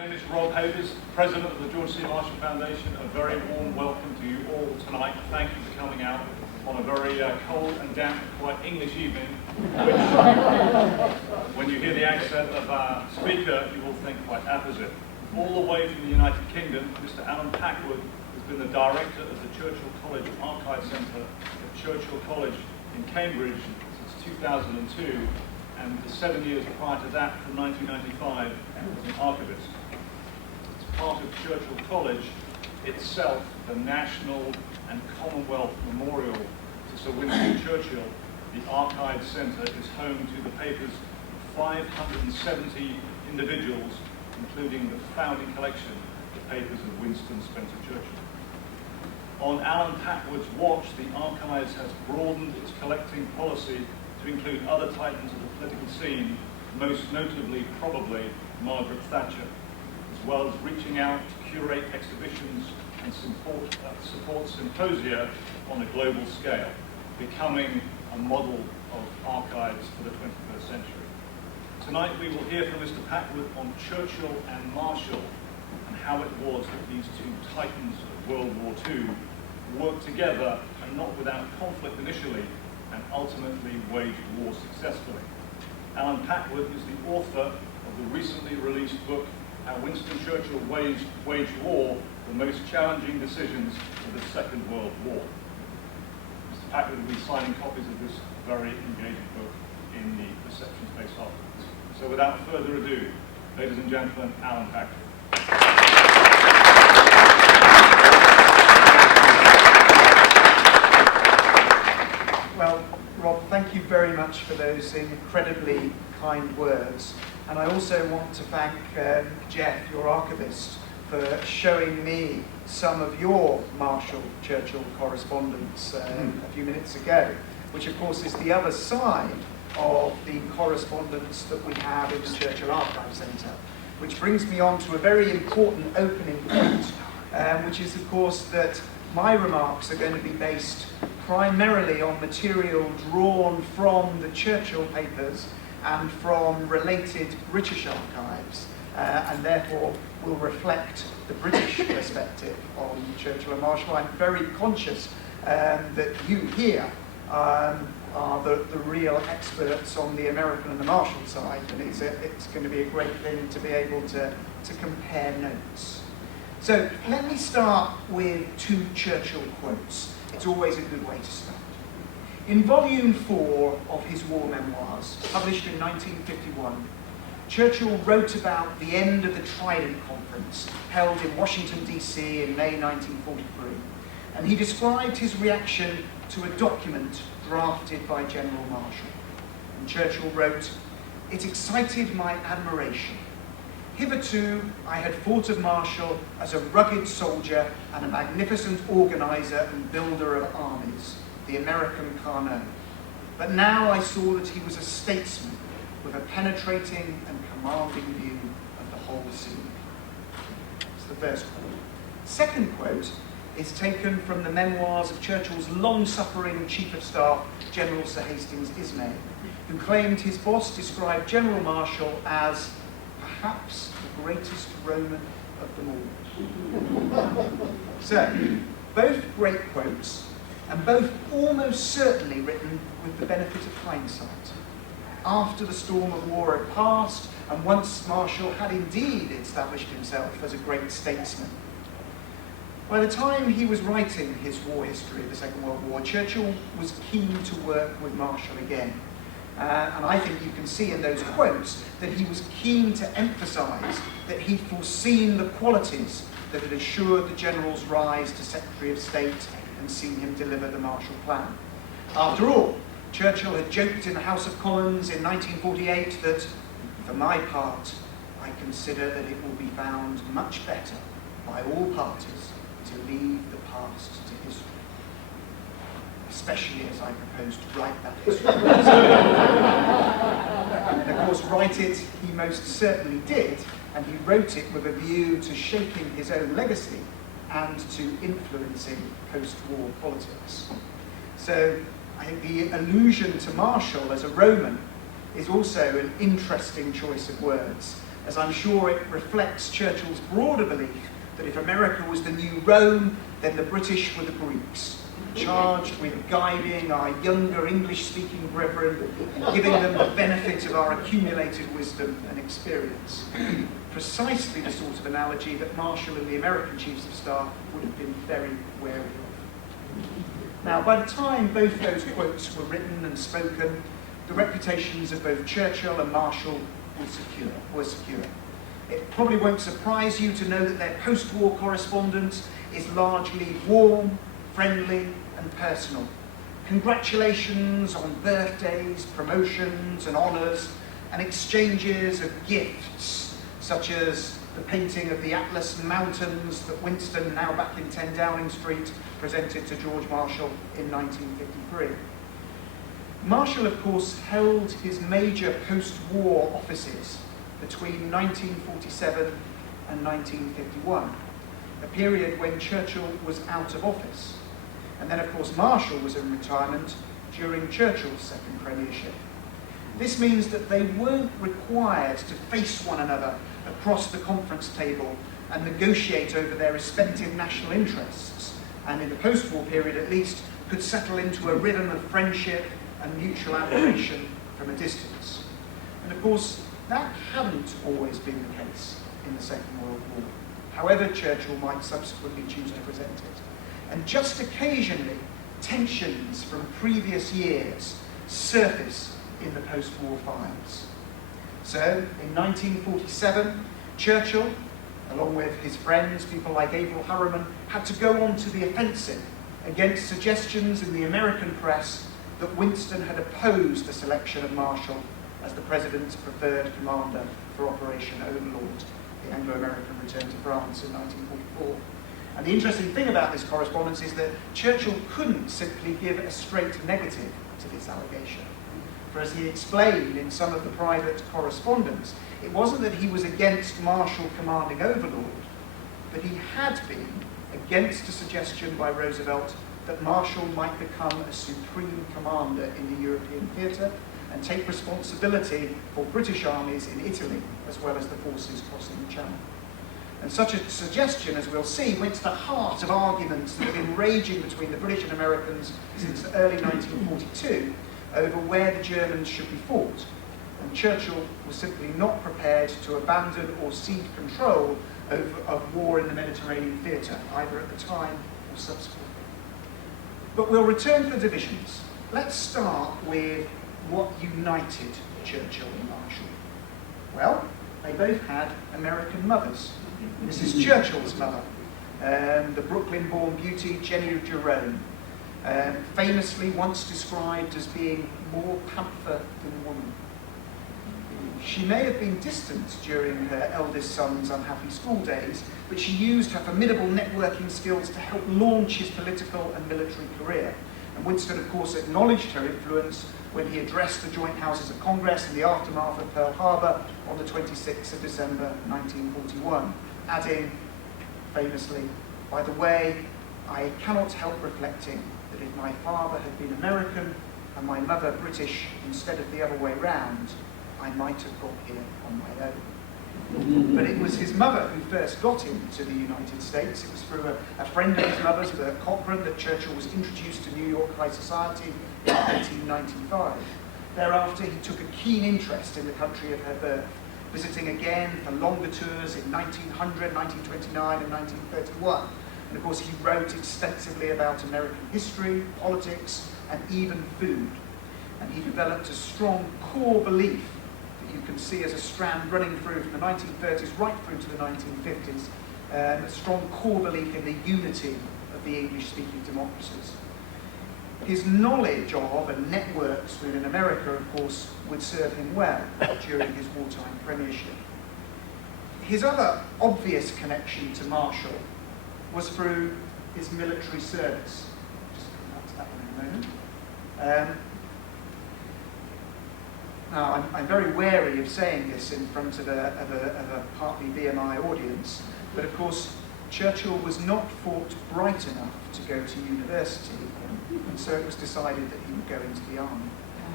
My name is Rob Havers, President of the George C. Marshall Foundation. A very warm welcome to you all tonight. Thank you for coming out on a very cold and damp, quite English evening, which, when you hear the accent of our speaker, you will think quite apposite. All the way from the United Kingdom, Mr. Alan Packwood has been the director of the Churchill College Archives Centre at Churchill College in Cambridge since 2002, and the 7 years prior to that, from 1995, as an archivist. As part of Churchill College itself, the National and Commonwealth Memorial to Sir Winston Churchill, the Archives Centre is home to the papers of 570 individuals, including the founding collection, the papers of Winston Spencer Churchill. On Alan Packwood's watch, the Archives has broadened its collecting policy to include other titans of the political scene, most notably, probably, Margaret Thatcher, as well as reaching out to curate exhibitions and support symposia on a global scale, becoming a model of archives for the 21st century. Tonight we will hear from Mr. Packwood on Churchill and Marshall and how it was that these two titans of World War II worked together, and not without conflict initially, and ultimately waged war successfully. Alan Packwood is the author of the recently released book, How Winston Churchill Waged War, the Most Challenging Decisions of the Second World War. Mr. Packwood will be signing copies of this very engaging book in the reception space afterwards. So without further ado, ladies and gentlemen, Alan Packwood. Well, Rob, thank you very much for those incredibly kind words. And I also want to thank Jeff, your archivist, for showing me some of your Marshall-Churchill correspondence a few minutes ago, which of course is the other side of the correspondence that we have in the Churchill Archives Centre, which brings me on to a very important opening point, which is of course that my remarks are going to be based primarily on material drawn from the Churchill papers and from related British archives, and therefore will reflect the British perspective on Churchill and Marshall. I'm very conscious that you here are the real experts on the American and the Marshall side, and it's going to be a great thing to be able to compare notes. So let me start with two Churchill quotes. It's always a good way to start. In volume 4 of his war memoirs, published in 1951, Churchill wrote about the end of the Trident Conference, held in Washington, D.C. in May 1943, and he described his reaction to a document drafted by General Marshall. And Churchill wrote, "It excited my admiration. Hitherto, I had thought of Marshall as a rugged soldier and a magnificent organizer and builder of armies, the American Carnot. But now I saw that he was a statesman with a penetrating and commanding view of the whole scene." That's the first quote. Second quote is taken from the memoirs of Churchill's long-suffering Chief of Staff, General Sir Hastings Ismay, who claimed his boss described General Marshall as perhaps the greatest Roman of them all. So, both great quotes, and both almost certainly written with the benefit of hindsight, after the storm of war had passed, and once Marshall had indeed established himself as a great statesman. By the time he was writing his war history of the Second World War, Churchill was keen to work with Marshall again. And I think you can see in those quotes that he was keen to emphasise that he'd foreseen the qualities that had assured the general's rise to Secretary of State and seen him deliver the Marshall Plan. After all, Churchill had joked in the House of Commons in 1948 that, for my part, I consider that it will be found much better by all parties to leave the past to history. Especially as I propose to write that history. And of course, write it he most certainly did, and he wrote it with a view to shaping his own legacy and to influencing post-war politics. So I think the allusion to Marshall as a Roman is also an interesting choice of words, as I'm sure it reflects Churchill's broader belief that if America was the new Rome, then the British were the Greeks, charged with guiding our younger English-speaking brethren and giving them the benefit of our accumulated wisdom and experience. Precisely the sort of analogy that Marshall and the American Chiefs of Staff would have been very wary of. Now, by the time both those quotes were written and spoken, the reputations of both Churchill and Marshall were secure. It probably won't surprise you to know that their post-war correspondence is largely warm, friendly, and personal. Congratulations on birthdays, promotions, and honours, and exchanges of gifts, such as the painting of the Atlas Mountains that Winston, now back in 10 Downing Street, presented to George Marshall in 1953. Marshall, of course, held his major post-war offices between 1947 and 1951, a period when Churchill was out of office. And then, of course, Marshall was in retirement during Churchill's second premiership. This means that they weren't required to face one another across the conference table and negotiate over their respective national interests, and in the post-war period at least, could settle into a rhythm of friendship and mutual admiration from a distance. And of course, that hadn't always been the case in the Second World War, however Churchill might subsequently choose to present it. And just occasionally, tensions from previous years surface in the post-war files. So, in 1947, Churchill, along with his friends, people like Averell Harriman, had to go on to the offensive against suggestions in the American press that Winston had opposed the selection of Marshall as the President's preferred commander for Operation Overlord, the Anglo-American return to France in 1944. And the interesting thing about this correspondence is that Churchill couldn't simply give a straight negative to this allegation. For as he explained in some of the private correspondence, it wasn't that he was against Marshall commanding Overlord, but he had been against a suggestion by Roosevelt that Marshall might become a supreme commander in the European theatre and take responsibility for British armies in Italy, as well as the forces crossing the Channel. And such a suggestion, as we'll see, went to the heart of arguments that have been raging between the British and Americans since early 1942 over where the Germans should be fought. And Churchill was simply not prepared to abandon or cede control of war in the Mediterranean theatre, either at the time or subsequently. But we'll return to the divisions. Let's start with what united Churchill and Marshall. Well, they both had American mothers. This is Churchill's mother, the Brooklyn-born beauty Jenny Jerome, famously once described as being more panther than woman. She may have been distant during her eldest son's unhappy school days, but she used her formidable networking skills to help launch his political and military career. And Winston, of course, acknowledged her influence when he addressed the joint houses of Congress in the aftermath of Pearl Harbor on the 26th of December 1941, adding, famously, "By the way, I cannot help reflecting that if my father had been American and my mother British instead of the other way round, I might have got here on my own." But it was his mother who first got him to the United States. It was through a friend of his mother's, Bert Cochran, that Churchill was introduced to New York High Society in 1895. Thereafter, he took a keen interest in the country of her birth, visiting again for longer tours in 1900, 1929, and 1931. And of course, he wrote extensively about American history, politics, and even food. And he developed a strong core belief that you can see as a strand running through from the 1930s right through to the 1950s, a strong core belief in the unity of the English-speaking democracies. His knowledge of and networks within America, of course, would serve him well during his wartime premiership. His other obvious connection to Marshall was through his military service. Just come back to that one in a moment. Now, I'm very wary of saying this in front of a partly BMI audience, but of course, Churchill was not thought bright enough to go to university, and so it was decided that he would go into the army.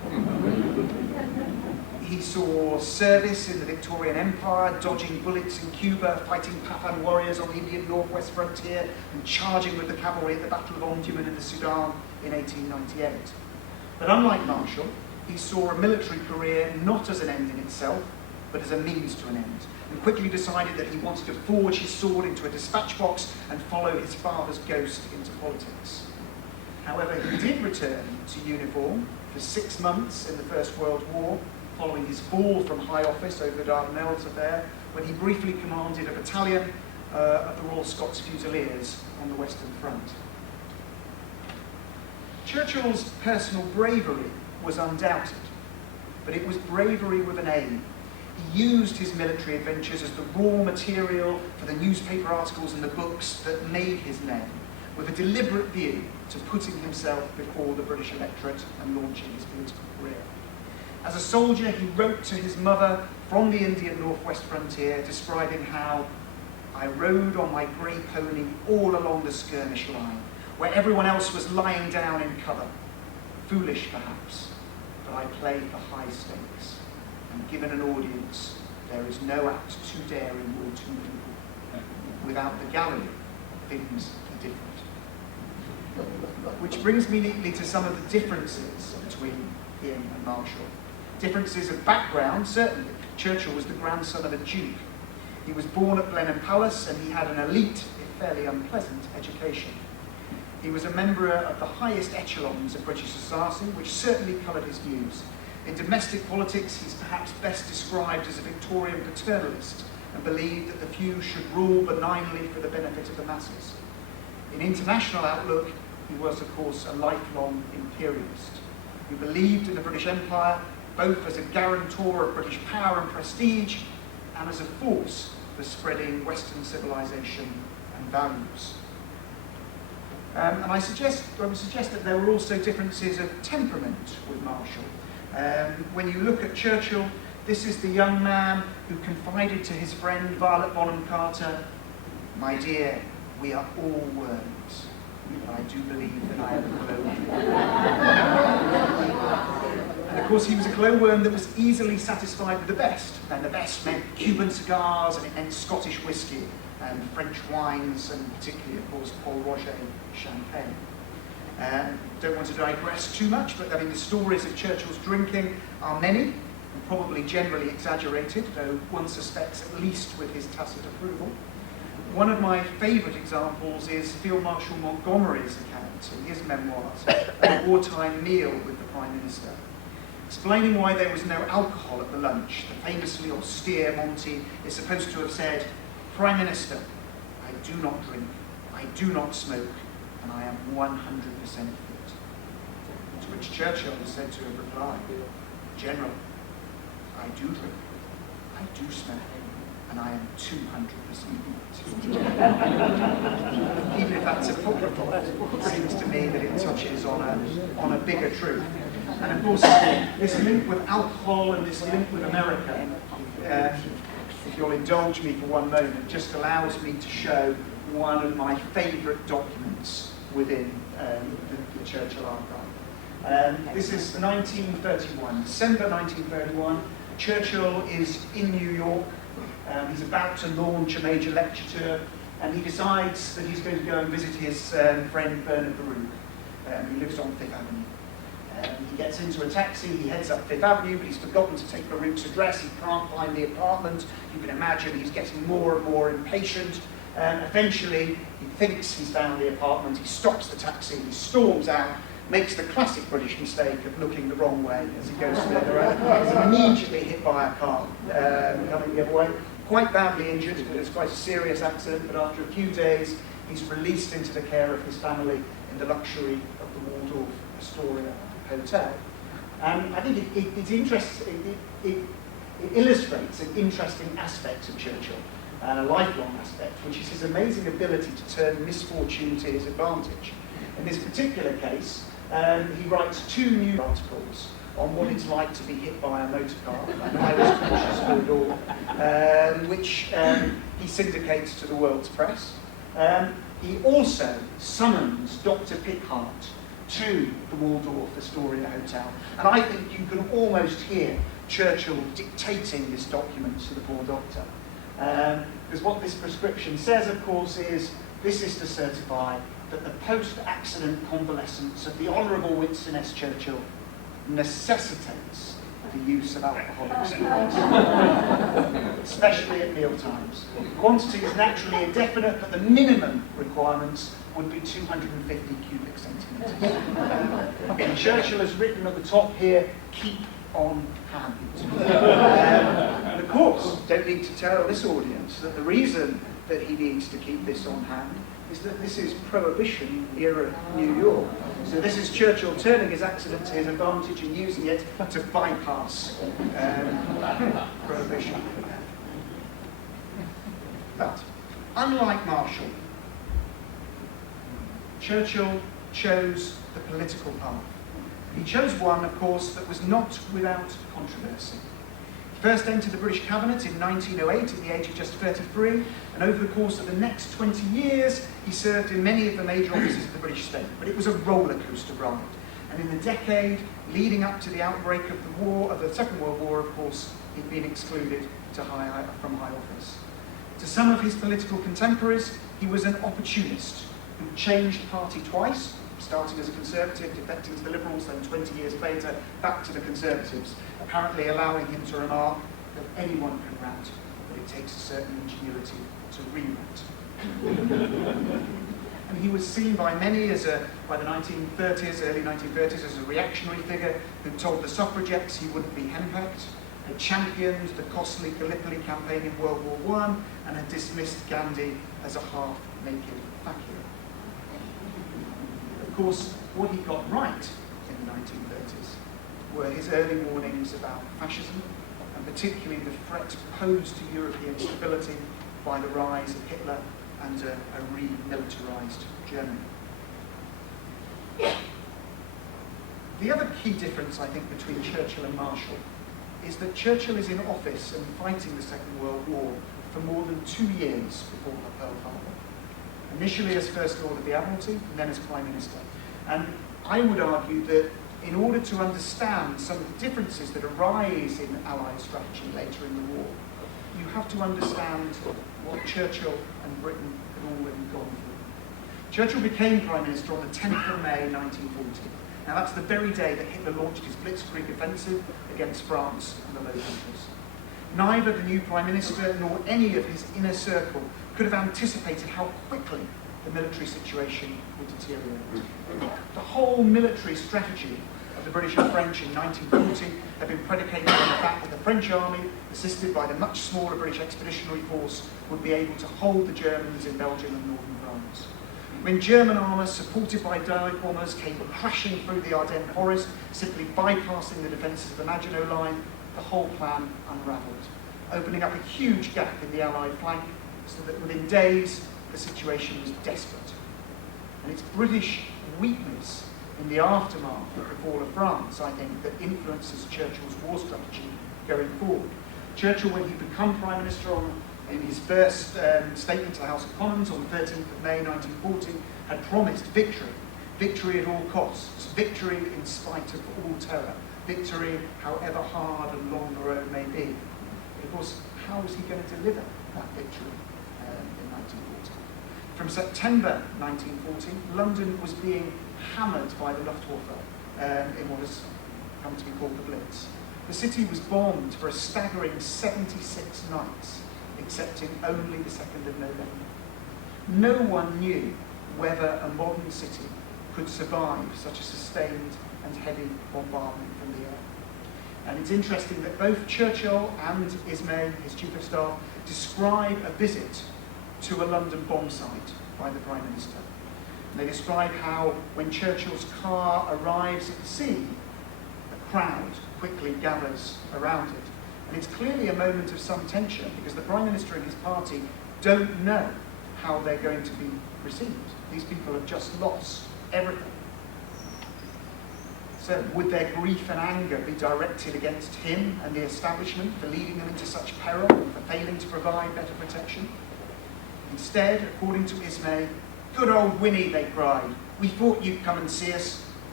He saw service in the Victorian Empire, dodging bullets in Cuba, fighting Pathan warriors on the Indian northwest frontier, and charging with the cavalry at the Battle of Omdurman in the Sudan in 1898. But unlike Marshall, he saw a military career not as an end in itself, but as a means to an end, and quickly decided that he wanted to forge his sword into a dispatch box and follow his father's ghost into politics. However, he did return to uniform for 6 months in the First World War, following his fall from high office over the Dardanelles affair, when he briefly commanded a battalion of the Royal Scots Fusiliers on the Western Front. Churchill's personal bravery was undoubted, but it was bravery with an aim. He used his military adventures as the raw material for the newspaper articles and the books that made his name, with a deliberate view to putting himself before the British electorate and launching his political career. As a soldier, he wrote to his mother from the Indian northwest frontier, describing how I rode on my grey pony all along the skirmish line, where everyone else was lying down in cover. Foolish, perhaps, but I played for high stakes, and given an audience, there is no act too daring or too brutal. Without the gallery, things are different. Which brings me neatly to some of the differences between him and Marshall. Differences of background, certainly. Churchill was the grandson of a duke. He was born at Blenheim Palace, and he had an elite, if fairly unpleasant, education. He was a member of the highest echelons of British society, which certainly coloured his views. In domestic politics, he's perhaps best described as a Victorian paternalist, and believed that the few should rule benignly for the benefit of the masses. In international outlook, he was, of course, a lifelong imperialist, who believed in the British Empire both as a guarantor of British power and prestige, and as a force for spreading Western civilization and values. And I would suggest that there were also differences of temperament with Marshall. When you look at Churchill, this is the young man who confided to his friend Violet Bonham Carter, "My dear, we are all worms, but I do believe that I am a glowworm." And of course, he was a glowworm that was easily satisfied with the best, and the best meant Cuban cigars, and it meant Scottish whiskey, and French wines, and particularly, of course, Paul Roger champagne. Don't want to digress too much, but I mean, the stories of Churchill's drinking are many, and probably generally exaggerated, though one suspects at least with his tacit approval. One of my favourite examples is Field Marshal Montgomery's account in his memoirs of a wartime meal with the Prime Minister. Explaining why there was no alcohol at the lunch, the famously austere Monty is supposed to have said, "Prime Minister, I do not drink, I do not smoke, and I am 100% fit." To which Churchill is said to have replied, "General, I do drink, I do smoke, and I am 200% fit." Even if that's apocryphal, it seems to me that it touches on a bigger truth. And of course, this link with alcohol and this link with America, if you'll indulge me for one moment, just allows me to show one of my favourite documents within the Churchill Archive. This is 1931, December 1931. Churchill is in New York. He's about to launch a major lecture tour, and he decides that he's going to go and visit his friend Bernard Baruch, who lives on Fifth Avenue. He gets into a taxi, he heads up Fifth Avenue, but he's forgotten to take Baruch's address. He can't find the apartment. You can imagine he's getting more and more impatient. Eventually, he thinks he's found the apartment. He stops the taxi, he storms out, makes the classic British mistake of looking the wrong way as he goes further out. He's immediately hit by a car coming the other way. Quite badly injured, but it's quite a serious accident. But after a few days, he's released into the care of his family in the luxury of the Waldorf Astoria Hotel. I think it illustrates an interesting aspect of Churchill, and a lifelong aspect, which is his amazing ability to turn misfortune to his advantage. In this particular case, he writes 2 new articles on what it's like to be hit by a motor car, and I was cautious for it all, which he syndicates to the world's press. He also summons Dr. Pickhart to the Waldorf Astoria Hotel. And I think you can almost hear Churchill dictating this document to the poor doctor. Because what this prescription says, of course, is this is to certify that the post-accident convalescence of the Honourable Winston S. Churchill necessitates the use of alcoholic steroids, especially at meal times. Quantity is naturally indefinite, but the minimum requirements would be 250 cubic centimetres. And Churchill has written at the top here, keep on hand. And of course, don't need to tell this audience that the reason that he needs to keep this on hand is that this is Prohibition era New York. So this is Churchill turning his accident to his advantage and using it to bypass Prohibition. But, unlike Marshall, Churchill chose the political path. He chose one, of course, that was not without controversy. He first entered the British cabinet in 1908 at the age of just 33, and over the course of the next 20 years, he served in many of the major offices of the British state. But it was a roller coaster ride. And in the decade leading up to the outbreak of the war, of the Second World War, of course, he'd been excluded from high office. To some of his political contemporaries, he was an opportunist who changed party twice, starting as a Conservative, defecting to the Liberals, then 20 years later, back to the Conservatives, apparently allowing him to remark that anyone can rat, but it takes a certain ingenuity to re-rat. And he was seen by many as by the 1930s, early 1930s, as a reactionary figure who told the suffragettes he wouldn't be henpecked, had championed the costly Gallipoli campaign in World War I, and had dismissed Gandhi as a half-naked fakir. Of course, what he got right in the 1930s were his early warnings about fascism, and particularly the threat posed to European stability by the rise of Hitler and a remilitarized Germany. The other key difference, I think, between Churchill and Marshall is that Churchill is in office and fighting the Second World War for more than 2 years before Pearl Harbor. Initially as First Lord of the Admiralty, and then as Prime Minister. And I would argue that in order to understand some of the differences that arise in Allied strategy later in the war, you have to understand what Churchill and Britain had already gone through. Churchill became Prime Minister on the 10th of May 1940. Now that's the very day that Hitler launched his Blitzkrieg offensive against France and the Low Countries. Neither the new Prime Minister nor any of his inner circle could have anticipated how quickly the military situation would deteriorate. The whole military strategy of the British and French in 1940 had been predicated on the fact that the French army, assisted by the much smaller British expeditionary force, would be able to hold the Germans in Belgium and northern France. When German armour, supported by dive bombers, came crashing through the Ardennes forest, simply bypassing the defences of the Maginot Line, the whole plan unravelled, opening up a huge gap in the Allied flank, so that within days the situation was desperate. And it's British weakness in the aftermath of the fall of France, I think, that influences Churchill's war strategy going forward. Churchill, when he became Prime Minister in his first statement to the House of Commons on the 13th of May 1940, had promised victory. Victory at all costs. Victory in spite of all terror. Victory however hard and long the road may be. But of course, how was he going to deliver that victory in 1940? From September 1940, London was being hammered by the Luftwaffe in what has come to be called the Blitz. The city was bombed for a staggering 76 nights, excepting only the 2nd of November. No one knew whether a modern city could survive such a sustained and heavy bombardment from the air. And it's interesting that both Churchill and Ismay, his Chief of Staff, describe a visit to a London bomb site by the Prime Minister. And they describe how, when Churchill's car arrives at the scene, a crowd quickly gathers around it. And it's clearly a moment of some tension, because the Prime Minister and his party don't know how they're going to be received. These people have just lost everything. So would their grief and anger be directed against him and the establishment for leading them into such peril and for failing to provide better protection? Instead, according to Ismay, "Good old Winnie," they cried. "We thought you'd come and see us.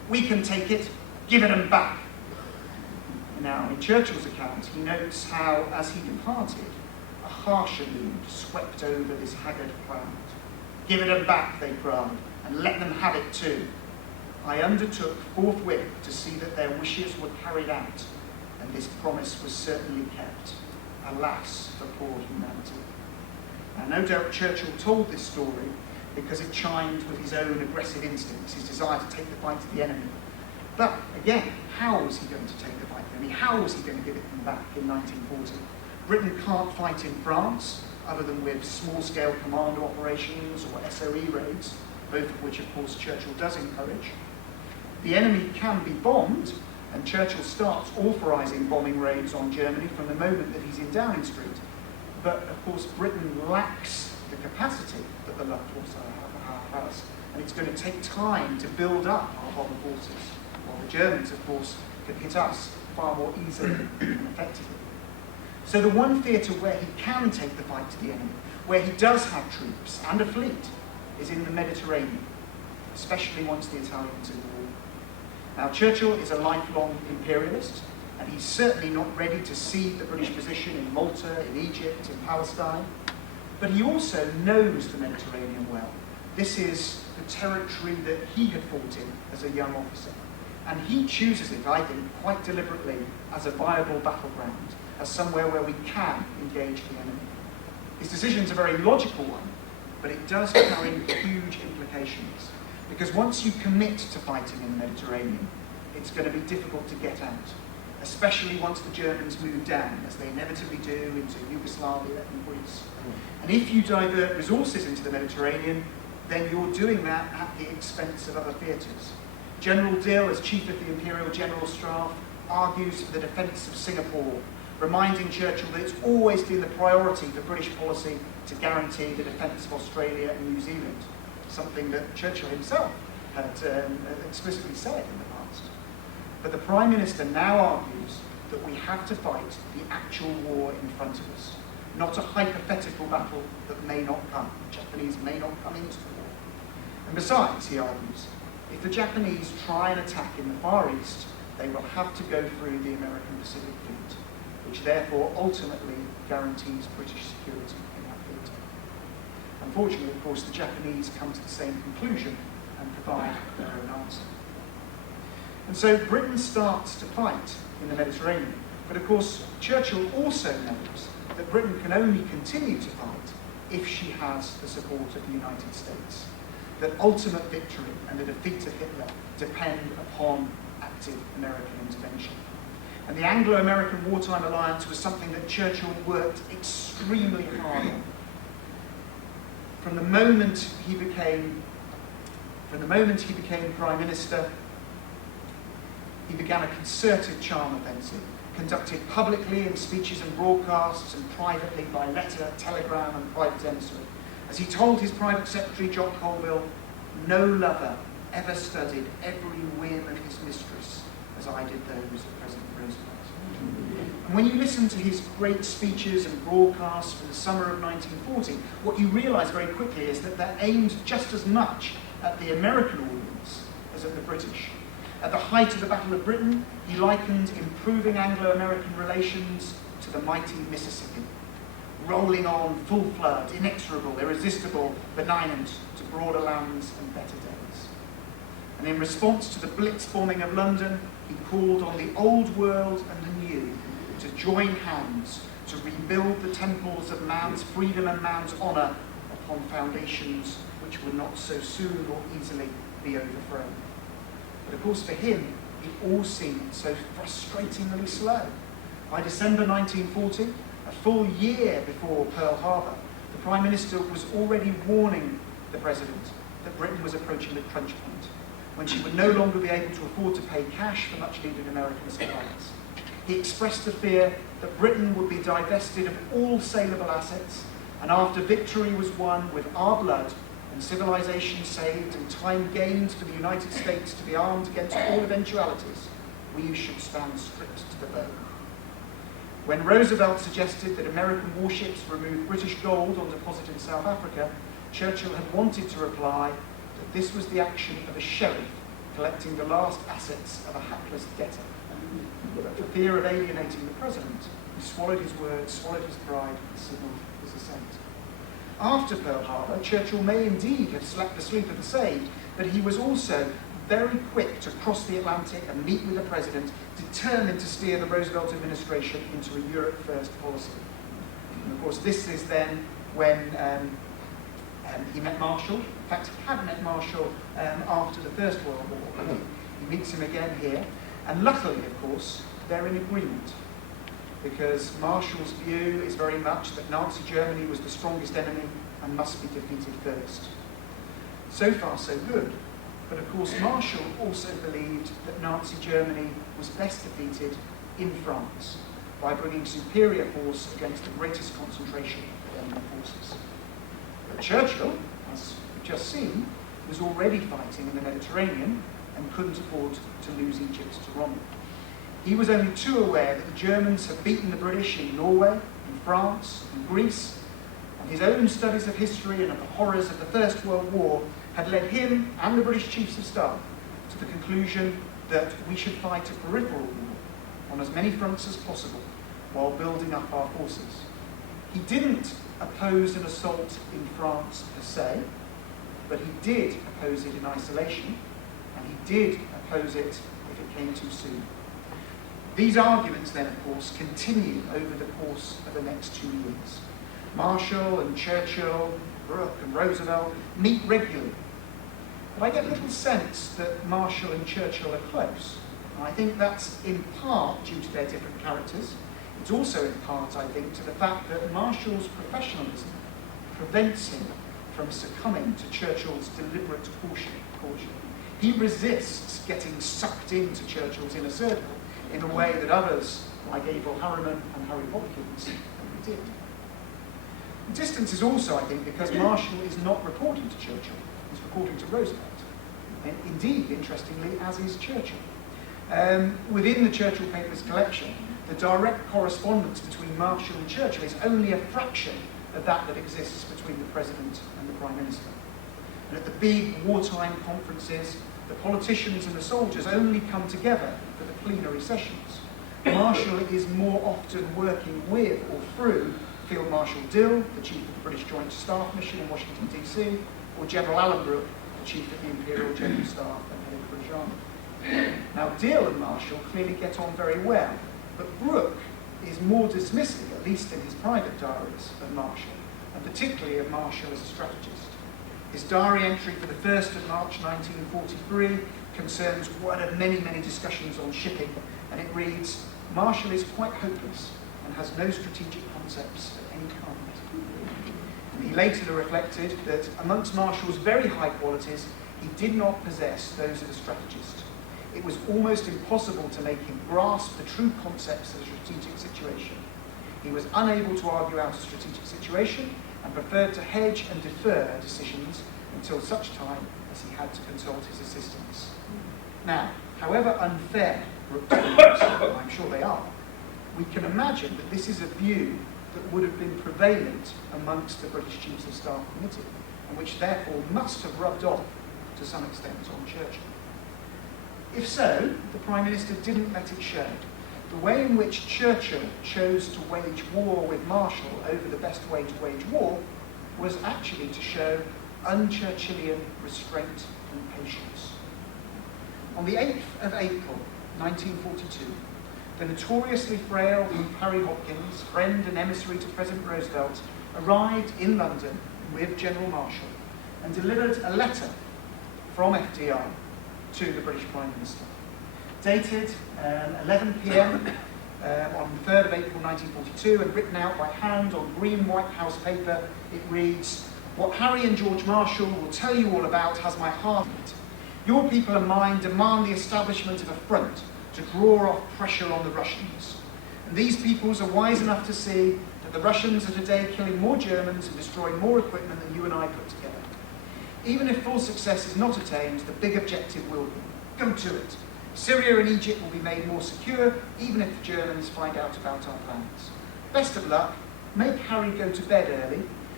We can take it, give it them back. Now, in Churchill's account, he notes how, as he departed, a harsher mood swept over this haggard crowd. Give it them back, they cried, and let them have it too. I undertook forthwith to see that their wishes were carried out, and this promise was certainly kept. Alas for poor humanity. Now, no doubt Churchill told this story because it chimed with his own aggressive instincts, his desire to take the fight to the enemy. But again, how was he going to take the fight to the enemy? How was he going to give it them back in 1940? Britain can't fight in France, other than with small-scale commando operations or SOE raids, both of which, of course, Churchill does encourage. The enemy can be bombed, and Churchill starts authorising bombing raids on Germany from the moment that he's in Downing Street. But, of course, Britain lacks the capacity that the Luftwaffe has, and it's going to take time to build up our bomber forces, while the Germans, of course, can hit us far more easily and effectively. So the one theatre where he can take the fight to the enemy, where he does have troops and a fleet, is in the Mediterranean, especially once the Italians are in war. Now, Churchill is a lifelong imperialist, and he's certainly not ready to cede the British position in Malta, in Egypt, in Palestine. But he also knows the Mediterranean well. This is the territory that he had fought in as a young officer. And he chooses it, I think, quite deliberately as a viable battleground, as somewhere where we can engage the enemy. His decision's a very logical one, but it does carry huge implications. Because once you commit to fighting in the Mediterranean, it's going to be difficult to get out, especially once the Germans move down, as they inevitably do, into Yugoslavia and Greece. And if you divert resources into the Mediterranean, then you're doing that at the expense of other theatres. General Dill, as Chief of the Imperial General Staff, argues for the defence of Singapore, reminding Churchill that it's always been the priority for British policy to guarantee the defence of Australia and New Zealand, something that Churchill himself had explicitly said in the past. But the Prime Minister now argues that we have to fight the actual war in front of us, not a hypothetical battle that may not come. The Japanese may not come into the war. And besides, he argues, if the Japanese try an attack in the Far East, they will have to go through the American Pacific Fleet, which therefore ultimately guarantees British security in that theatre. Unfortunately, of course, the Japanese come to the same conclusion and provide their own answer. And so Britain starts to fight in the Mediterranean, but of course Churchill also knows that Britain can only continue to fight if she has the support of the United States, that ultimate victory and the defeat of Hitler depend upon active American intervention. And the Anglo-American wartime alliance was something that Churchill worked extremely hard on. From the moment he became Prime Minister, he began a concerted charm offensive, conducted publicly in speeches and broadcasts and privately by letter, telegram and private emissary. As he told his private secretary, Jock Colville, no lover ever studied every whim of his mistress as I did those of President Roosevelt. And when you listen to his great speeches and broadcasts from the summer of 1940, what you realise very quickly is that they're aimed just as much at the American audience as at the British. At the height of the Battle of Britain, he likened improving Anglo-American relations to the mighty Mississippi, rolling on full flood, inexorable, irresistible, benignant to broader lands and better days. And in response to the Blitz bombing of London, he called on the old world and the new to join hands to rebuild the temples of man's freedom and man's honour upon foundations which would not so soon or easily be overthrown. But of course for him, it all seemed so frustratingly slow. By December 1940, a full year before Pearl Harbor, the Prime Minister was already warning the President that Britain was approaching the crunch point, when she would no longer be able to afford to pay cash for much-needed American supplies. He expressed the fear that Britain would be divested of all saleable assets, and after victory was won with our blood and civilization saved and time gained for the United States to be armed against all eventualities, we should stand stripped to the bone. When Roosevelt suggested that American warships remove British gold on deposit in South Africa, Churchill had wanted to reply that this was the action of a sheriff collecting the last assets of a hapless debtor. But for fear of alienating the president, he swallowed his words, swallowed his pride, and signalled his assent. After Pearl Harbor, Churchill may indeed have slept the sleep of the saved, but he was also very quick to cross the Atlantic and meet with the president, determined to steer the Roosevelt administration into a Europe-first policy. And of course, this is then when he met Marshall. In fact, he had met Marshall after the First World War. He meets him again here. And luckily, of course, they're in agreement, because Marshall's view is very much that Nazi Germany was the strongest enemy and must be defeated first. So far, so good. But of course, Marshall also believed that Nazi Germany was best defeated in France by bringing superior force against the greatest concentration of enemy forces. But Churchill, as we've just seen, was already fighting in the Mediterranean and couldn't afford to lose Egypt to Rommel. He was only too aware that the Germans had beaten the British in Norway, in France, in Greece, and his own studies of history and of the horrors of the First World War had led him and the British Chiefs of Staff to the conclusion that we should fight a peripheral war on as many fronts as possible while building up our forces. He didn't oppose an assault in France per se, but he did oppose it in isolation, and he did oppose it if it came too soon. These arguments then, of course, continue over the course of the next 2 years. Marshall and Churchill, Brooke and Roosevelt meet regularly. But I get little sense that Marshall and Churchill are close. And I think that's in part due to their different characters. It's also in part, I think, to the fact that Marshall's professionalism prevents him from succumbing to Churchill's deliberate caution. He resists getting sucked into Churchill's inner circle in a way that others, like Abel Harriman and Harry Hopkins, did. The distance is also, I think, because Marshall is not reporting to Churchill, he's reporting to Roosevelt. And indeed, interestingly, as is Churchill. Within the Churchill Papers collection, the direct correspondence between Marshall and Churchill is only a fraction of that exists between the President and the Prime Minister. And at the big wartime conferences, the politicians and the soldiers only come together for the plenary sessions. Marshall is more often working with or through Field Marshal Dill, the chief of the British Joint Staff Mission in Washington, D.C., or General Alan Brooke, the chief of the Imperial General Staff and head of the British Army. Now, Dill and Marshall clearly get on very well, but Brooke is more dismissive, at least in his private diaries, of Marshall, and particularly of Marshall as a strategist. His diary entry for the 1st of March 1943 concerns one of many, many discussions on shipping, and it reads, "Marshall is quite hopeless and has no strategic concepts of any kind." And he later reflected that amongst Marshall's very high qualities, he did not possess those of a strategist. It was almost impossible to make him grasp the true concepts of a strategic situation. He was unable to argue out a strategic situation and preferred to hedge and defer decisions until such time as he had to consult his assistants. Now, however unfair Brooke's views, and I'm sure they are, we can imagine that this is a view that would have been prevalent amongst the British Chiefs of Staff Committee, and which therefore must have rubbed off to some extent on Churchill. If so, the Prime Minister didn't let it show. The way in which Churchill chose to wage war with Marshall over the best way to wage war was actually to show un-Churchillian restraint and patience. On the 8th of April, 1942, the notoriously frail Harry Hopkins, friend and emissary to President Roosevelt, arrived in London with General Marshall and delivered a letter from FDR to the British Prime Minister. Dated 11 p.m. On the 3rd of April 1942 and written out by hand on green White House paper, it reads, "What Harry and George Marshall will tell you all about has my heart in it. Your people and mine demand the establishment of a front to draw off pressure on the Russians. And these peoples are wise enough to see that the Russians are today killing more Germans and destroying more equipment than you and I put together. Even if full success is not attained, the big objective will be. Go to it. Syria and Egypt will be made more secure, even if the Germans find out about our plans. Best of luck. Make Harry go to bed early.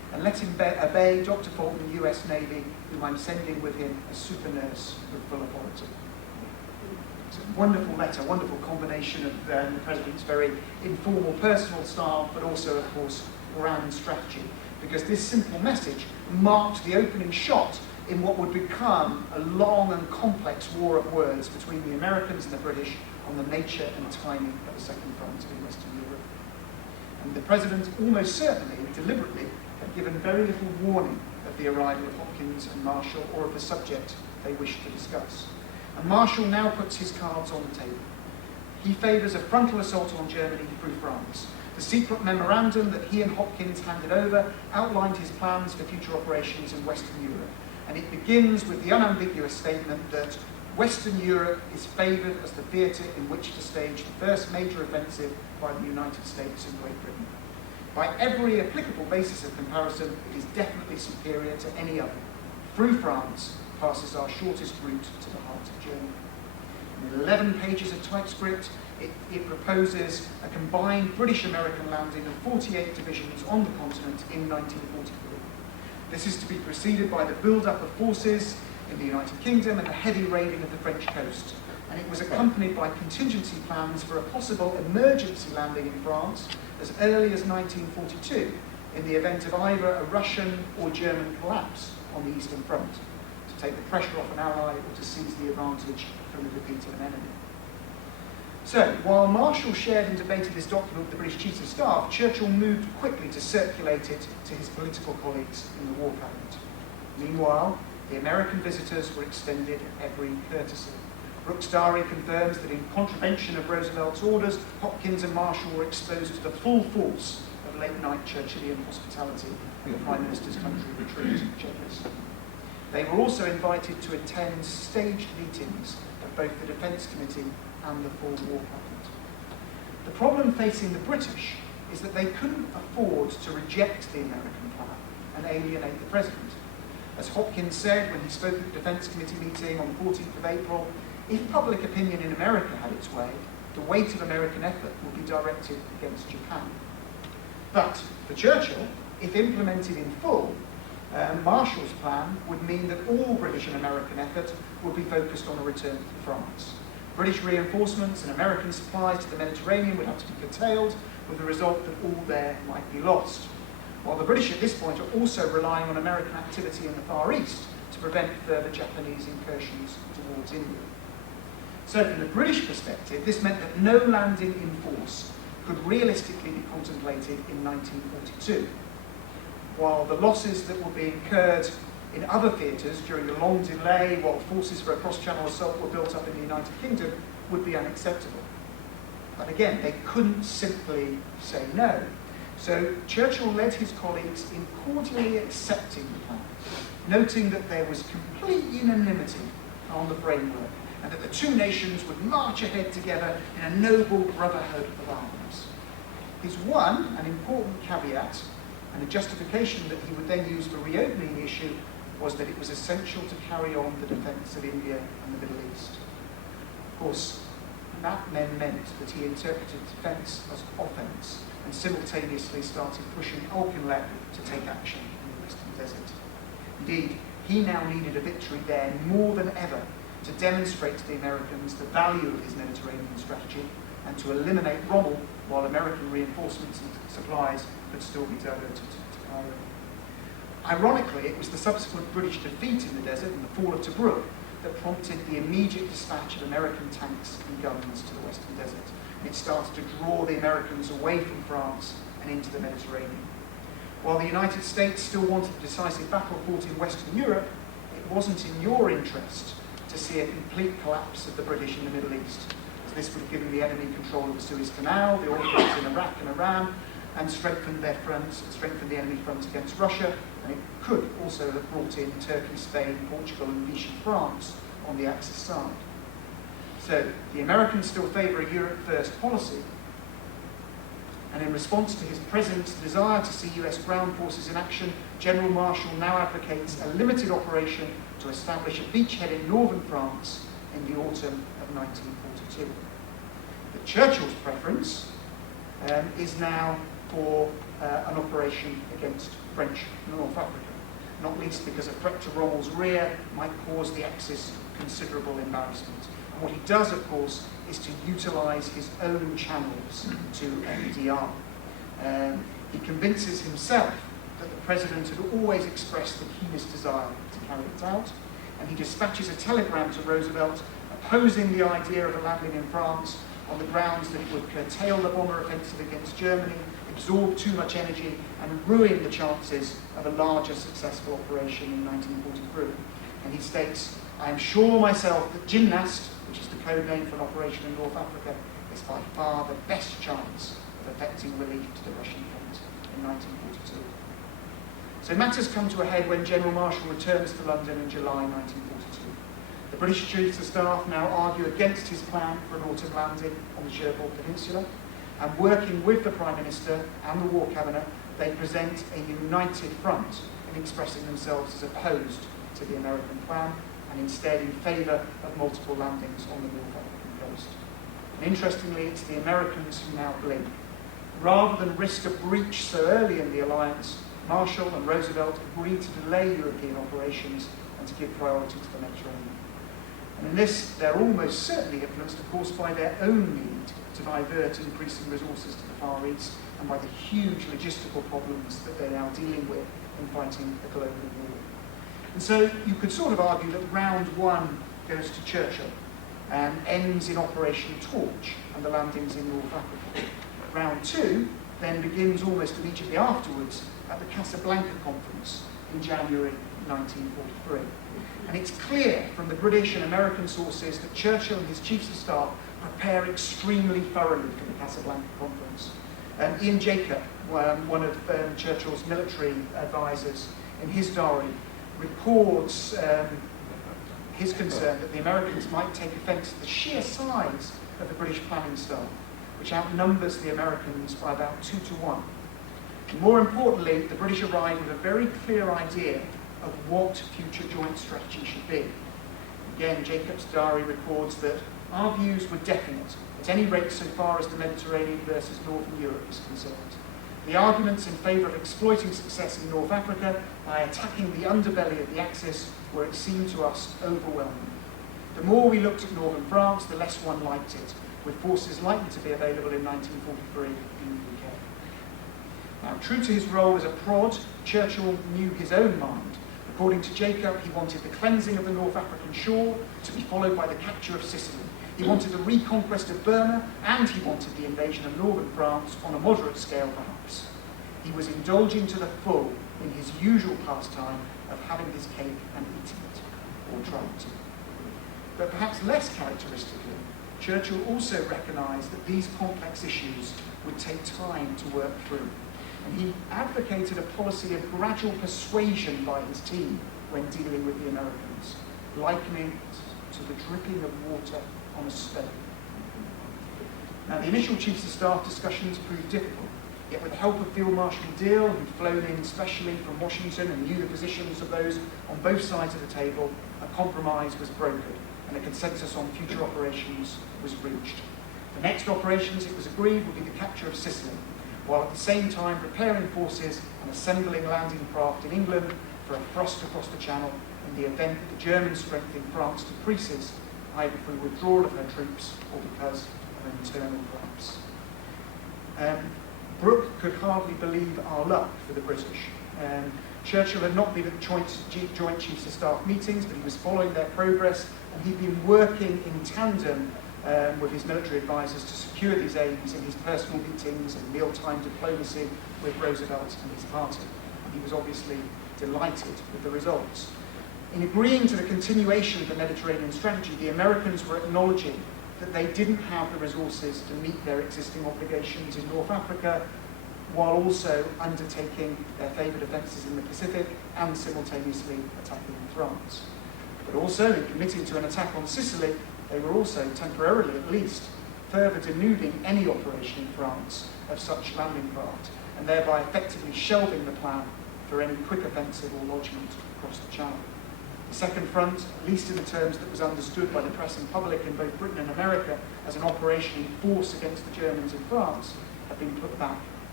and let him obey Dr. Fulton, US Navy, whom I'm sending with him as super nurse with full authority. It's a wonderful letter, wonderful combination of the President's very informal personal style, but also, of course, grand strategy, because this simple message marked the opening shot in what would become a long and complex war of words between the Americans and the British on the nature and timing of the Second Front in Western Europe. And the President almost certainly, deliberately, had given very little warning of the arrival of Hopkins and Marshall or of the subject they wished to discuss. And Marshall now puts his cards on the table. He favours a frontal assault on Germany through France. The secret memorandum that he and Hopkins handed over outlined his plans for future operations in Western Europe. And it begins with the unambiguous statement that Western Europe is favoured as the theatre in which to stage the first major offensive by the United States and Great Britain. By every applicable basis of comparison, it is definitely superior to any other. Through France passes our shortest route to the heart of Germany. In 11 pages of typescript, it proposes a combined British-American landing of 48 divisions on the continent in 1943. This is to be preceded by the build-up of forces in the United Kingdom and the heavy raiding of the French coast. And it was accompanied by contingency plans for a possible emergency landing in France as early as 1942 in the event of either a Russian or German collapse on the Eastern Front, to take the pressure off an ally or to seize the advantage from the defeat of an enemy. So, while Marshall shared and debated this document with the British Chiefs of Staff, Churchill moved quickly to circulate it to his political colleagues in the War Cabinet. Meanwhile, the American visitors were extended every courtesy. Brooks' diary confirms that in contravention of Roosevelt's orders, Hopkins and Marshall were exposed to the full force of late-night Churchillian hospitality in the Prime Minister's country retreat in Checklist. They were also invited to attend staged meetings of both the Defence Committee and the full War Cabinet. The problem facing the British is that they couldn't afford to reject the American plan and alienate the President. As Hopkins said when he spoke at the Defence Committee meeting on the 14th of April, if public opinion in America had its way, the weight of American effort would be directed against Japan. But for Churchill, if implemented in full, Marshall's plan would mean that all British and American effort would be focused on a return to France. British reinforcements and American supplies to the Mediterranean would have to be curtailed, with the result that all there might be lost. While the British at this point are also relying on American activity in the Far East to prevent further Japanese incursions towards India. So from the British perspective, this meant that no landing in force could realistically be contemplated in 1942, while the losses that would be incurred in other theatres during the long delay while forces for a cross-channel assault were built up in the United Kingdom would be unacceptable. But again, they couldn't simply say no. So Churchill led his colleagues in cordially accepting the plan, noting that there was complete unanimity on the framework and that the two nations would march ahead together in a noble brotherhood of arms. His one, an important caveat, and a justification that he would then use for reopening the issue, was that it was essential to carry on the defence of India and the Middle East. Of course, that then meant that he interpreted defence as offence and simultaneously started pushing Auchinleck to take action in the Western Desert. Indeed, he now needed a victory there more than ever to demonstrate to the Americans the value of his Mediterranean strategy and to eliminate Rommel while American reinforcements and supplies could still be diverted to Cairo. Ironically, it was the subsequent British defeat in the desert and the fall of Tobruk that prompted the immediate dispatch of American tanks and guns to the Western Desert. And it started to draw the Americans away from France and into the Mediterranean. While the United States still wanted a decisive battle fought in Western Europe, it wasn't in your interest to see a complete collapse of the British in the Middle East, as this would have given the enemy control of the Suez Canal, the oil fields in Iraq and Iran, and strengthened their fronts, strengthened the enemy front against Russia, and it could also have brought in Turkey, Spain, Portugal, and Vichy France on the Axis side. So the Americans still favour a Europe first policy, and in response to his president's desire to see US ground forces in action, General Marshall now advocates a limited operation to establish a beachhead in northern France in the autumn of 1942. But Churchill's preference is now for an operation against French North Africa, not least because a threat to Rommel's rear might cause the Axis considerable embarrassment. And what he does, of course, is to utilise his own channels to MDR. He convinces himself that the president had always expressed the keenest desire to carry it out, and he dispatches a telegram to Roosevelt opposing the idea of a landing in France on the grounds that it would curtail the bomber offensive against Germany, absorb too much energy, and ruin the chances of a larger successful operation in 1943. And he states, "I am sure myself that Gymnast, which is the code name for an operation in North Africa, is by far the best chance of effecting relief to the Russian front in 1942. So matters come to a head when General Marshall returns to London in July 1942. The British Chiefs of Staff now argue against his plan for an autumn landing on the Cherbourg Peninsula, and working with the Prime Minister and the War Cabinet, they present a united front in expressing themselves as opposed to the American plan, and instead in favour of multiple landings on the North African coast. And interestingly, it's the Americans who now blink. Rather than risk a breach so early in the alliance, Marshall and Roosevelt agreed to delay European operations and to give priority to the Mediterranean. And in this, they're almost certainly influenced, of course, by their own need to divert increasing resources to the Far East and by the huge logistical problems that they're now dealing with in fighting a global war. And so you could sort of argue that round one goes to Churchill and ends in Operation Torch and the landings in North Africa. Round two then begins almost immediately afterwards at the Casablanca Conference in January 1943. And it's clear from the British and American sources that Churchill and his chiefs of staff prepare extremely thoroughly for the Casablanca Conference. Ian Jacob, one of Churchill's military advisors, in his diary records his concern that the Americans might take offence at the sheer size of the British planning staff, which outnumbers the Americans by about 2 to 1. And more importantly, the British arrive with a very clear idea of what future joint strategy should be. Again, Jacob's diary records that our views were definite, at any rate so far as the Mediterranean versus Northern Europe is concerned. The arguments in favour of exploiting success in North Africa by attacking the underbelly of the Axis were, it seemed to us, overwhelming. The more we looked at northern France, the less one liked it, with forces likely to be available in 1943 in the UK. Now, true to his role as a prod, Churchill knew his own mind. According to Jacob, he wanted the cleansing of the North African shore to be followed by the capture of Sicily. He wanted the reconquest of Burma, and he wanted the invasion of northern France on a moderate scale, perhaps. He was indulging to the full in his usual pastime of having his cake and eating it, or trying to. But perhaps less characteristically, Churchill also recognised that these complex issues would take time to work through. And he advocated a policy of gradual persuasion by his team when dealing with the Americans, likening it to the dripping of water on a stone. Now, the initial Chiefs of Staff discussions proved difficult, yet with the help of Field Marshal Deal, who'd flown in specially from Washington and knew the positions of those on both sides of the table, a compromise was brokered and a consensus on future operations was reached. The next operations, it was agreed, would be the capture of Sicily, while at the same time preparing forces and assembling landing craft in England for a thrust across the Channel in the event that the German strength in France decreases, either through withdrawal of her troops or because of an internal collapse. Brooke could hardly believe our luck for the British. Churchill had not been at the Joint Chiefs of Staff meetings, but he was following their progress, and he'd been working in tandem with his military advisors to secure these aims in his personal meetings and mealtime diplomacy with Roosevelt and his party. And he was obviously delighted with the results. In agreeing to the continuation of the Mediterranean strategy, the Americans were acknowledging that they didn't have the resources to meet their existing obligations in North Africa, while also undertaking their favoured offences in the Pacific and simultaneously attacking France. But also, in committing to an attack on Sicily, they were also, temporarily at least, further denuding any operation in France of such landing craft, and thereby effectively shelving the plan for any quick offensive or lodgement across the Channel. The second front, at least in the terms that was understood by the press and public in both Britain and America as an operation in force against the Germans in France, had been put back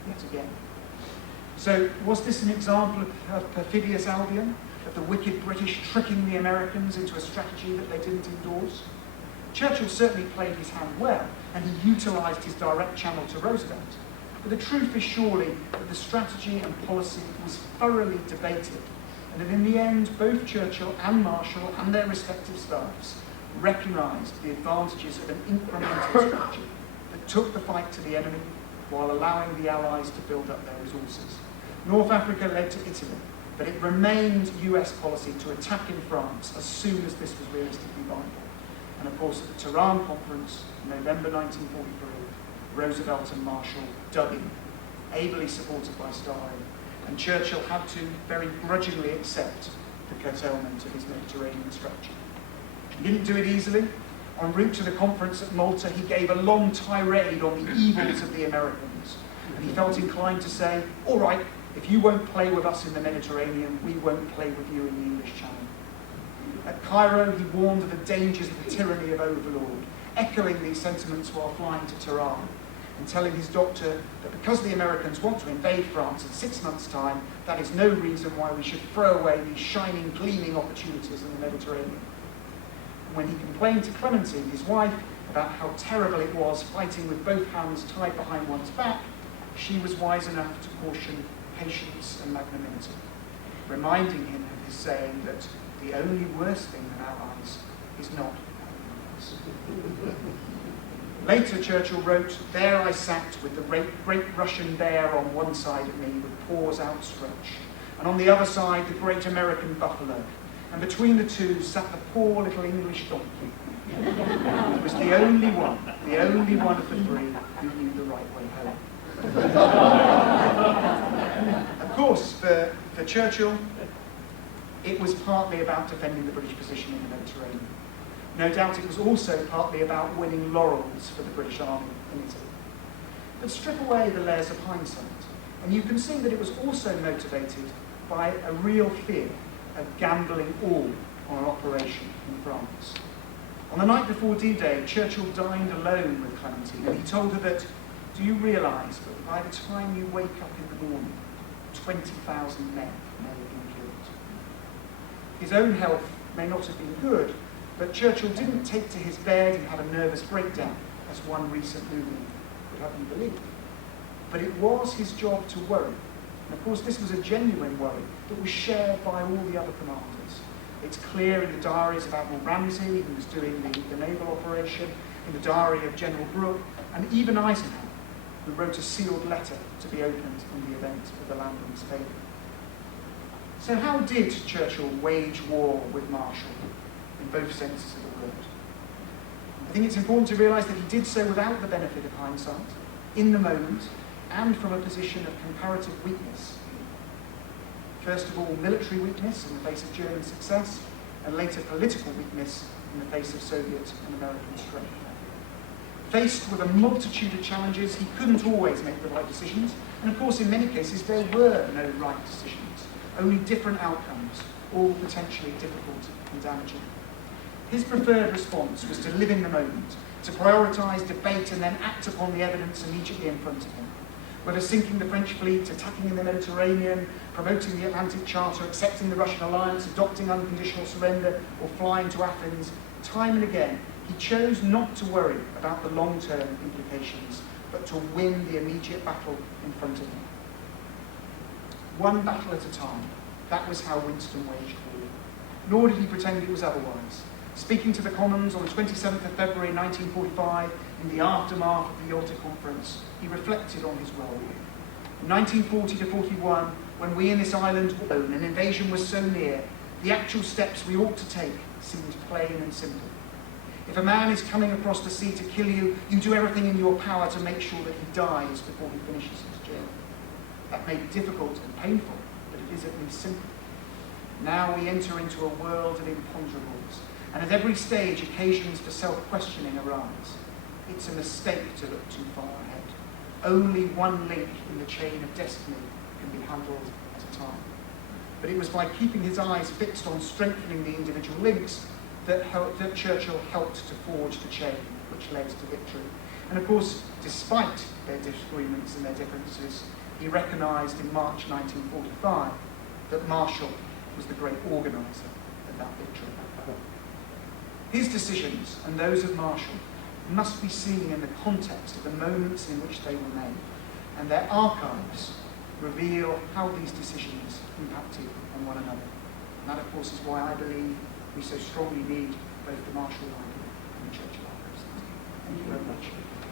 yet again. So was this an example of perfidious Albion, of the wicked British tricking the Americans into a strategy that they didn't endorse? Churchill certainly played his hand well, and he utilised his direct channel to Roosevelt. But the truth is surely that the strategy and policy was thoroughly debated, and that in the end, both Churchill and Marshall and their respective staffs recognised the advantages of an incremental strategy that took the fight to the enemy while allowing the Allies to build up their resources. North Africa led to Italy, but it remained US policy to attack in France as soon as this was realistically viable. And of course, at the Tehran Conference, November 1943, Roosevelt and Marshall dug in, ably supported by Stalin, and Churchill had to very grudgingly accept the curtailment of his Mediterranean strategy. He didn't do it easily. En route to the conference at Malta, he gave a long tirade on the evils of the Americans, and he felt inclined to say, all right, if you won't play with us in the Mediterranean, we won't play with you in the English Channel. At Cairo, he warned of the dangers of the tyranny of overlord, echoing these sentiments while flying to Tehran, and telling his doctor that because the Americans want to invade France in 6 months' time, that is no reason why we should throw away these shining, gleaming opportunities in the Mediterranean. And when he complained to Clementine, his wife, about how terrible it was fighting with both hands tied behind one's back, she was wise enough to caution patience and magnanimity, reminding him of his saying that the only worst thing than allies is not allies. Later, Churchill wrote, there I sat with the great Russian bear on one side of me with paws outstretched, and on the other side the great American buffalo, and between the two sat the poor little English donkey. It was the only one of the three who knew the right way home. Of course, for Churchill, it was partly about defending the British position in the Mediterranean. No doubt it was also partly about winning laurels for the British Army in Italy. But strip away the layers of hindsight, and you can see that it was also motivated by a real fear of gambling all on an operation in France. On the night before D-Day, Churchill dined alone with Clementine, and he told her that, do you realise that by the time you wake up in the morning, 20,000 men may have been killed? His own health may not have been good, but Churchill didn't take to his bed and have a nervous breakdown, as one recent movie would have you believe. But it was his job to worry. And of course, this was a genuine worry that was shared by all the other commanders. It's clear in the diaries of Admiral Ramsay, who was doing the naval operation, in the diary of General Brooke, and even Eisenhower, who wrote a sealed letter to be opened in the event of the landing's failure. So how did Churchill wage war with Marshall, in both senses of the word? I think it's important to realise that he did so without the benefit of hindsight, in the moment, and from a position of comparative weakness. First of all, military weakness in the face of German success, and later political weakness in the face of Soviet and American strength. Faced with a multitude of challenges, he couldn't always make the right decisions, and of course in many cases there were no right decisions, only different outcomes, all potentially difficult and damaging. His preferred response was to live in the moment, to prioritise debate and then act upon the evidence immediately in front of him. Whether sinking the French fleet, attacking in the Mediterranean, promoting the Atlantic Charter, accepting the Russian alliance, adopting unconditional surrender, or flying to Athens, time and again, he chose not to worry about the long-term implications, but to win the immediate battle in front of him. One battle at a time, that was how Winston waged war. Nor did he pretend it was otherwise. Speaking to the Commons on the 27th of February 1945, in the aftermath of the Yalta Conference, he reflected on his role. In 1940 to 41, when we in this island were alone, an invasion was so near, the actual steps we ought to take seemed plain and simple. If a man is coming across the sea to kill you, you do everything in your power to make sure that he dies before he finishes his journey. That may be difficult and painful, but it is at least simple. Now we enter into a world of imponderables, and at every stage occasions for self-questioning arise. It's a mistake to look too far ahead. Only one link in the chain of destiny can be handled at a time. But it was by keeping his eyes fixed on strengthening the individual links that Churchill helped to forge the chain which led to victory. And of course, despite their disagreements and their differences, he recognised in March 1945 that Marshall was the great organiser of that victory. His decisions and those of Marshall must be seen in the context of the moments in which they were made, and their archives reveal how these decisions impacted on one another. And that, of course, is why I believe we so strongly need both the Marshall Library and the Churchill Archives Centre. Thank you very much.